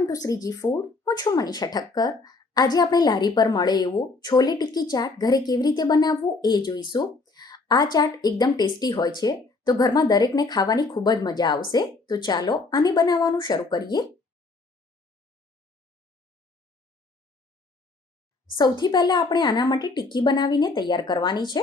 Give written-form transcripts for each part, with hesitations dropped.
Welcome to Shriji food. હું છું મનીષા ઠક્કર. આજે આપણે લારી પર મળે એવું છોલે ટિક્કી ચાટ ઘરે કેવી રીતે બનાવવું એ જોઈશું. આ ચાટ એકદમ ટેસ્ટી હોય છે, તો ઘરમાં દરેકને ખાવાની ખૂબ જ મજા આવશે. તો ચાલો આને બનાવવાનું શરૂ કરીએ. સૌથી પહેલાં આપણે આના માટે ટિક્કી બનાવીને તૈયાર કરવાની છે.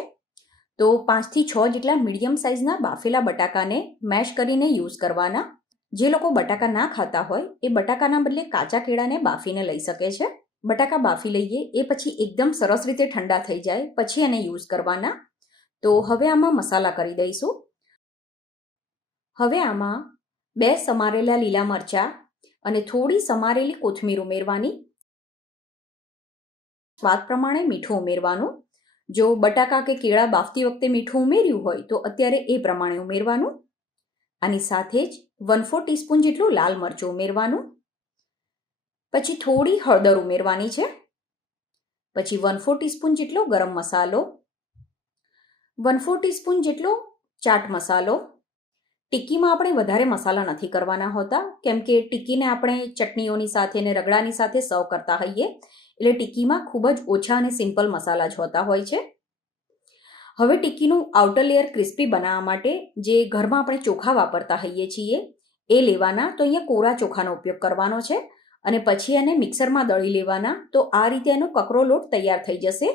તો 5 થી 6 જેટલા મીડિયમ સાઇઝના બાફેલા બટાકાને મેશ કરીને યુઝ કરવાના. જે લોકો બટાકા ના ખાતા હોય એ બટાકાના બદલે કાચા કેળાને બાફીને લઈ શકે છે. બટાકા બાફી લઈએ એ પછી એકદમ સરસ રીતે ઠંડા થઈ જાય પછી એને યુઝ કરવાના. તો હવે આમાં મસાલા કરી દઈશું. હવે આમાં 2 સમારેલા લીલા મરચાં અને થોડી સમારેલી કોથમીર ઉમેરવાની. સ્વાદ પ્રમાણે મીઠું ઉમેરવાનું. જો બટાકા કે કેળા બાફતી વખતે મીઠું ઉમેર્યું હોય તો અત્યારે એ પ્રમાણે ઉમેરવાનું. આની સાથે જ 1/4 ટીસ્પૂન જેટલું લાલ મરચું ઉમેરવાનું. પછી થોડી હળદર ઉમેરવાની છે. પછી 1/4 ટીસ્પૂન જેટલો ગરમ મસાલો, 1/4 ટીસ્પૂન જેટલો ચાટ મસાલો. ટિક્કીમાં આપણે વધારે મસાલા નથી કરવાના હોતા, કેમ કે ટિક્કીને આપણે ચટણીઓની સાથે ને રગડાની સાથે સર્વ કરતા હોઈએ, એટલે ટિક્કીમાં ખૂબ જ ઓછા અને સિમ્પલ મસાલા જ હોતા હોય છે. હવે ટિક્કીનું આઉટર લેયર ક્રિસ્પી બનાવવા માટે જે ઘરમાં આપણે ચોખા વાપરતા હોઈએ છીએ એ લેવાના. તો અહીંયા કોરા ચોખાનો ઉપયોગ કરવાનો છે અને પછી એને મિક્સરમાં દળી લેવાના. તો આ રીતે એનો કકરો લોટ તૈયાર થઈ જશે.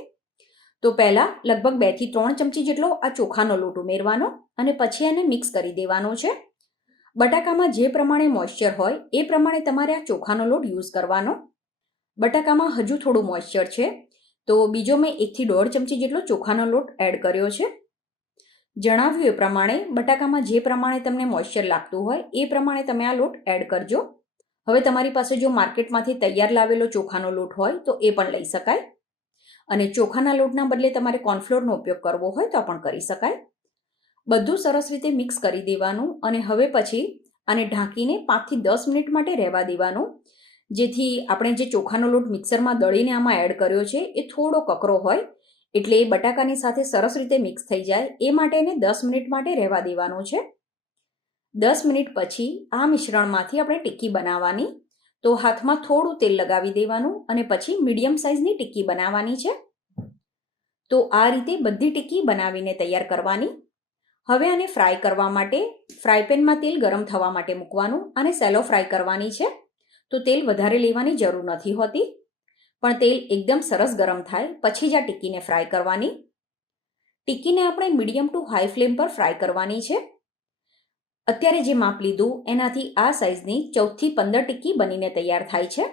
તો પહેલાં લગભગ 2 થી 3 ચમચી જેટલો આ ચોખાનો લોટ ઉમેરવાનો અને પછી એને મિક્સ કરી દેવાનો છે. બટાકામાં જે પ્રમાણે મોઇશ્ચર હોય એ પ્રમાણે તમારે આ ચોખાનો લોટ યુઝ કરવાનો. બટાકામાં હજુ થોડું મોઇશ્ચર છે, તો બીજો મેં 1 થી 1.5 ચમચી જેટલો ચોખાનો લોટ એડ કર્યો છે. જણાવ્યું એ પ્રમાણે બટાકામાં જે પ્રમાણે તમને મોઇશ્ચર લાગતું હોય એ પ્રમાણે તમે આ લોટ એડ કરજો. હવે તમારી પાસે જો માર્કેટમાંથી તૈયાર લાવેલો ચોખાનો લોટ હોય તો એ પણ લઈ શકાય, અને ચોખાના લોટના બદલે તમારે કોર્નફ્લોરનો ઉપયોગ કરવો હોય તો પણ કરી શકાય. બધું સરસ રીતે મિક્સ કરી દેવાનું અને હવે પછી આને ઢાંકીને 5 થી 10 મિનિટ માટે રહેવા દેવાનું, જેથી આપણે જે ચોખાનો લોટ મિક્સરમાં દળીને આમાં એડ કર્યો છે એ થોડો કકરો હોય, એટલે એ બટાકાની સાથે સરસ રીતે મિક્સ થઈ જાય એ માટે એને 10 મિનિટ માટે રહેવા દેવાનું છે. 10 મિનિટ પછી આ મિશ્રણમાંથી આપણે ટિક્કી બનાવવાની. તો હાથમાં થોડું તેલ લગાવી દેવાનું અને પછી મીડિયમ સાઇઝની ટિક્કી બનાવવાની છે. તો આ રીતે બધી ટિક્કી બનાવીને તૈયાર કરવાની. હવે આને ફ્રાય કરવા માટે ફ્રાય પેનમાં તેલ ગરમ થવા માટે મૂકવાનું અને સેલો ફ્રાય કરવાની છે. તો તેલ વધારે લેવાની જરૂર નથી હોતી, પણ તેલ એકદમ સરસ ગરમ થાય પછી જ આ ટિક્કીને ફ્રાય કરવાની. ટિક્કીને આપણે મીડિયમ ટુ હાઈ ફ્લેમ પર ફ્રાય કરવાની છે. અત્યારે જે માપ લીધું એનાથી આ સાઇઝની 14 થી 15 ટિક્કી બનીને તૈયાર થાય છે.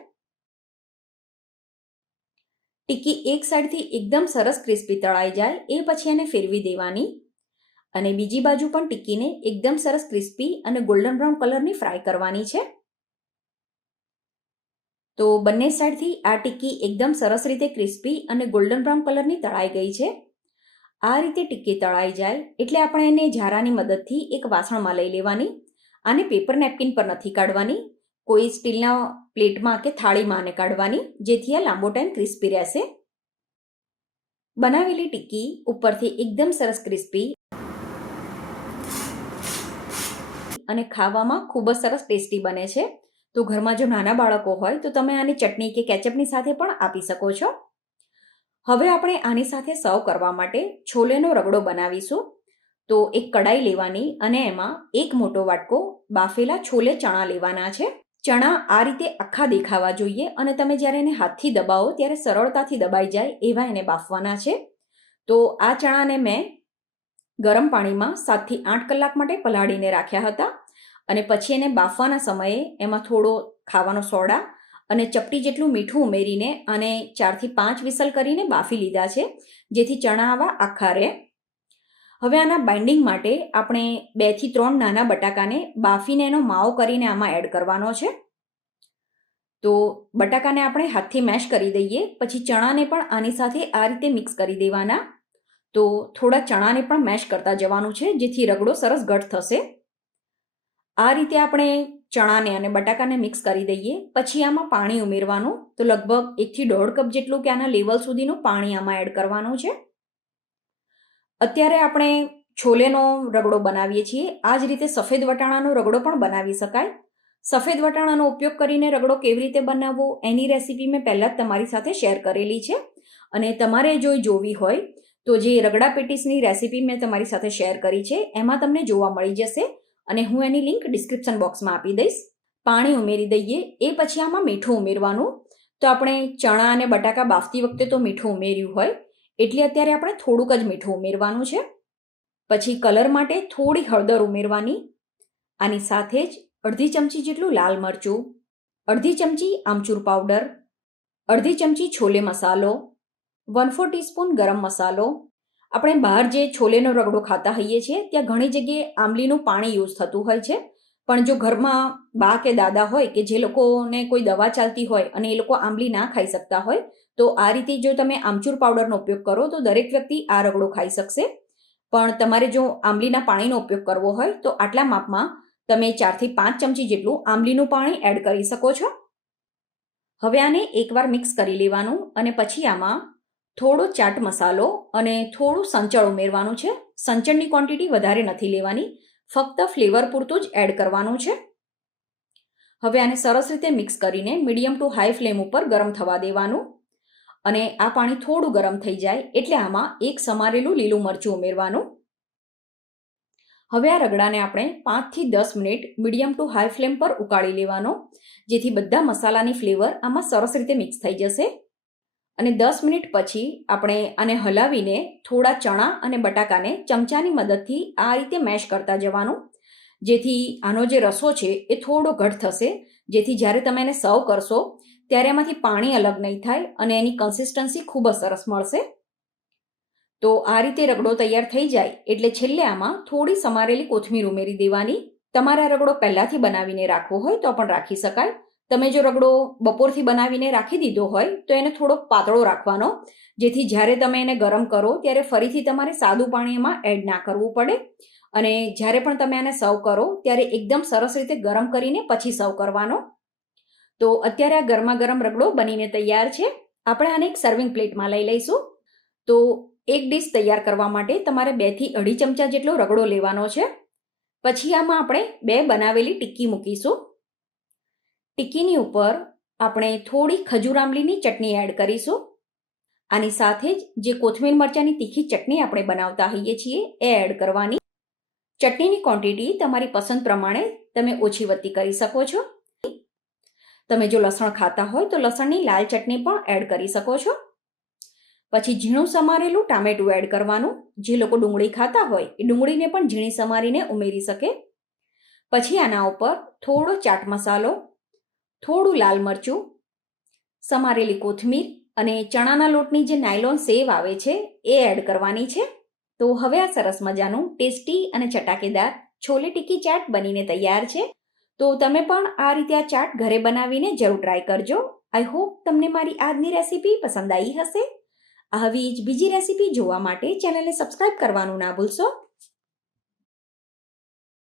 ટિક્કી એક સાઈડથી એકદમ સરસ ક્રિસ્પી તળાઈ જાય એ પછી એને ફેરવી દેવાની અને બીજી બાજુ પણ ટિક્કીને એકદમ સરસ ક્રિસ્પી અને ગોલ્ડન બ્રાઉન કલરની ફ્રાય કરવાની છે. તો બંને સાઈડથી આ ટિક્કી એકદમ સરસ રીતે ક્રિસ્પી અને ગોલ્ડન બ્રાઉન કલરની તળાઈ ગઈ છે. આ રીતે ટિક્કી તળાઈ જાય એટલે આપણે એને ઝારાની મદદથી એક વાસણમાં લઈ લેવાની. આને પેપર નેપકિન પર નથી કાઢવાની, કોઈ સ્ટીલના પ્લેટમાં કે થાળીમાં આને કાઢવાની, જેથી આ લાંબો ટાઈમ ક્રિસ્પી રહેશે. બનાવેલી ટિક્કી ઉપરથી એકદમ સરસ ક્રિસ્પી અને ખાવામાં ખૂબ જ સરસ ટેસ્ટી બને છે. તો ઘરમાં જો નાના બાળકો હોય તો તમે આની ચટણી કે કેચઅપની સાથે પણ આપી શકો છો. હવે આપણે આની સાથે સર્વ કરવા માટે છોલેનો રગડો બનાવીશું. તો એક કડાઈ લેવાની અને એમાં 1 મોટો વાટકો બાફેલા છોલે ચણા લેવાના છે. ચણા આ રીતે આખા દેખાવા જોઈએ અને તમે જ્યારે એને હાથથી દબાવો ત્યારે સરળતાથી દબાઈ જાય એવા એને બાફવાના છે. તો આ ચણાને મેં ગરમ પાણીમાં 7 થી 8 કલાક માટે પલાળીને રાખ્યા હતા અને પછી એને બાફવાના સમયે એમાં થોડો ખાવાનો સોડા અને ચપટી જેટલું મીઠું ઉમેરીને અને 4 થી 5 વિસલ કરીને બાફી લીધા છે, જેથી ચણા આવા આખા રહે. હવે આના બાઇન્ડિંગ માટે આપણે 2 થી 3 નાના બટાકાને બાફીને એનો માવો કરીને આમાં એડ કરવાનો છે. તો બટાકાને આપણે હાથથી મેશ કરી દઈએ, પછી ચણાને પણ આની સાથે આ રીતે મિક્સ કરી દેવાના. તો થોડા ચણાને પણ મેશ કરતા જવાનું છે, જેથી રગડો સરસ ઘટ થશે. આ રીતે આપણે ચણાને અને બટાકાને મિક્સ કરી દઈએ. પછી આમાં પાણી ઉમેરવાનું. તો લગભગ 1 થી 1.5 કપ જેટલું કે આના લેવલ સુધીનું પાણી આમાં એડ કરવાનું છે. અત્યારે આપણે છોલેનો રગડો બનાવીએ છીએ, આ જ રીતે સફેદ વટાણાનો રગડો પણ બનાવી શકાય. સફેદ વટાણાનો ઉપયોગ કરીને રગડો કેવી રીતે બનાવવો એની રેસીપી મેં પહેલાં જ તમારી સાથે શેર કરેલી છે, અને તમારે જો જોવી હોય તો જે રગડા પેટીસની રેસીપી મેં તમારી સાથે શેર કરી છે એમાં તમને જોવા મળી જશે, અને હું એની લિંક ડિસ્ક્રિપ્શન બોક્સમાં આપી દઈશ. પાણી ઉમેરી દઈએ. એ પછી આમાં મીઠું ઉમેરવાનું. તો આપણે ચણા અને બટાકા બાફતી વખતે તો મીઠું ઉમેર્યું હોય, એટલે અત્યારે આપણે થોડુંક જ મીઠું ઉમેરવાનું છે. પછી કલર માટે થોડી હળદર ઉમેરવાની. આની સાથે જ અડધી ચમચી જેટલું લાલ મરચું, અડધી ચમચી આમચૂર પાવડર, અડધી ચમચી છોલે મસાલો, 1/4 ટીસ્પૂન ગરમ મસાલો. આપણે બહાર જે છોલેનો રગડો ખાતા હોઈએ છીએ ત્યાં ઘણી જગ્યાએ આંબલીનું પાણી યુઝ થતું હોય છે, પણ જો ઘરમાં બા કે દાદા હોય કે જે લોકોને કોઈ દવા ચાલતી હોય અને એ લોકો આંબલી ના ખાઈ શકતા હોય, તો આ રીતે જો તમે આમચૂર પાવડરનો ઉપયોગ કરો તો દરેક વ્યક્તિ આ રગડો ખાઈ શકશે. પણ તમારે જો આંબલીના પાણીનો ઉપયોગ કરવો હોય તો આટલા માપમાં તમે 4 થી 5 ચમચી જેટલું આંબલીનું પાણી એડ કરી શકો છો. હવે આને એકવાર મિક્સ કરી લેવાનું, અને પછી આમાં થોડો ચાટ મસાલો અને થોડું સંચળ ઉમેરવાનું છે. સંચળની ક્વોન્ટિટી વધારે નથી લેવાની, ફક્ત ફ્લેવર પૂરતું જ એડ કરવાનું છે. હવે આને સરસ રીતે મિક્સ કરીને મીડિયમ ટુ હાઈ ફ્લેમ ઉપર ગરમ થવા દેવાનું, અને આ પાણી થોડું ગરમ થઈ જાય એટલે આમાં એક સમારેલું લીલું મરચું ઉમેરવાનું. હવે આ રગડાને આપણે 5 થી 10 minute medium two high flame પર ઉકાળી લેવાનો, જેથી બધા મસાલાની ફ્લેવર આમાં સરસ રીતે મિક્સ થઈ જશે. અને 10 મિનિટ પછી આપણે આને હલાવીને થોડા ચણા અને બટાકાને ચમચાની મદદથી આ રીતે મેશ કરતા જવાનું, જેથી આનો જે રસો છે એ થોડો ઘટ થશે, જેથી જ્યારે તમે એને સર્વ કરશો ત્યારે એમાંથી પાણી અલગ નહીં થાય અને એની કન્સિસ્ટન્સી ખૂબ જ સરસ મળશે. તો આ રીતે રગડો તૈયાર થઈ જાય એટલે છેલ્લે આમાં થોડી સમારેલી કોથમીર ઉમેરી દેવાની. તમારે આ રગડો પહેલાંથી બનાવીને રાખવો હોય તો પણ રાખી શકાય. તમે જો રગડો બપોરથી બનાવીને રાખી દીધો હોય તો એને થોડો પાતળો રાખવાનો, જેથી જ્યારે તમે એને ગરમ કરો ત્યારે ફરીથી તમારે સાદું પાણી એમાં એડ ના કરવું પડે, અને જ્યારે પણ તમે આને સર્વ કરો ત્યારે એકદમ સરસ રીતે ગરમ કરીને પછી સર્વ કરવાનો. તો અત્યારે આ ગરમા ગરમ રગડો બનીને તૈયાર છે. આપણે આને એક સર્વિંગ પ્લેટમાં લઈ લઈશું. તો એક ડીશ તૈયાર કરવા માટે તમારે 2 થી 2.5 ચમચા જેટલો રગડો લેવાનો છે. પછી આમાં આપણે 2 બનાવેલી ટિક્કી મૂકીશું. ટિક્કીની ઉપર આપણે થોડી ખજૂર આંબલીની ચટણી એડ કરીશું. આની સાથે જ જે કોથમીર મરચાંની તીખી ચટણી આપણે બનાવતા હોઈએ છીએ એ એડ કરવાની. ચટણીની ક્વોન્ટિટી તમારી પસંદ પ્રમાણે તમે ઓછી વધતી કરી શકો છો. તમે જો લસણ ખાતા હોય તો લસણની લાલ ચટણી પણ એડ કરી શકો છો. પછી ઝીણું સમારેલું ટામેટું એડ કરવાનું. જે લોકો ડુંગળી ખાતા હોય એ ડુંગળીને પણ ઝીણી સમારીને ઉમેરી શકે. પછી આના ઉપર થોડો ચાટ મસાલો, થોડું લાલ મરચું, સમારેલી કોથમીર અને ચણાના લોટની જે નાયલોન સેવ આવે છે એ એડ કરવાની છે. તો હવે આ સરસ મજાનું ટેસ્ટી અને ચટાકેદાર છોલે ટિક્કી ચાટ બનીને તૈયાર છે. તો તમે પણ આ રીતે આ ચાટ ઘરે બનાવીને જરૂર ટ્રાય કરજો. આઈ હોપ તમને મારી આજની રેસીપી પસંદ આવી હશે. આવી જ બીજી રેસીપી જોવા માટે ચેનલને સબસ્ક્રાઇબ કરવાનું ના ભૂલશો.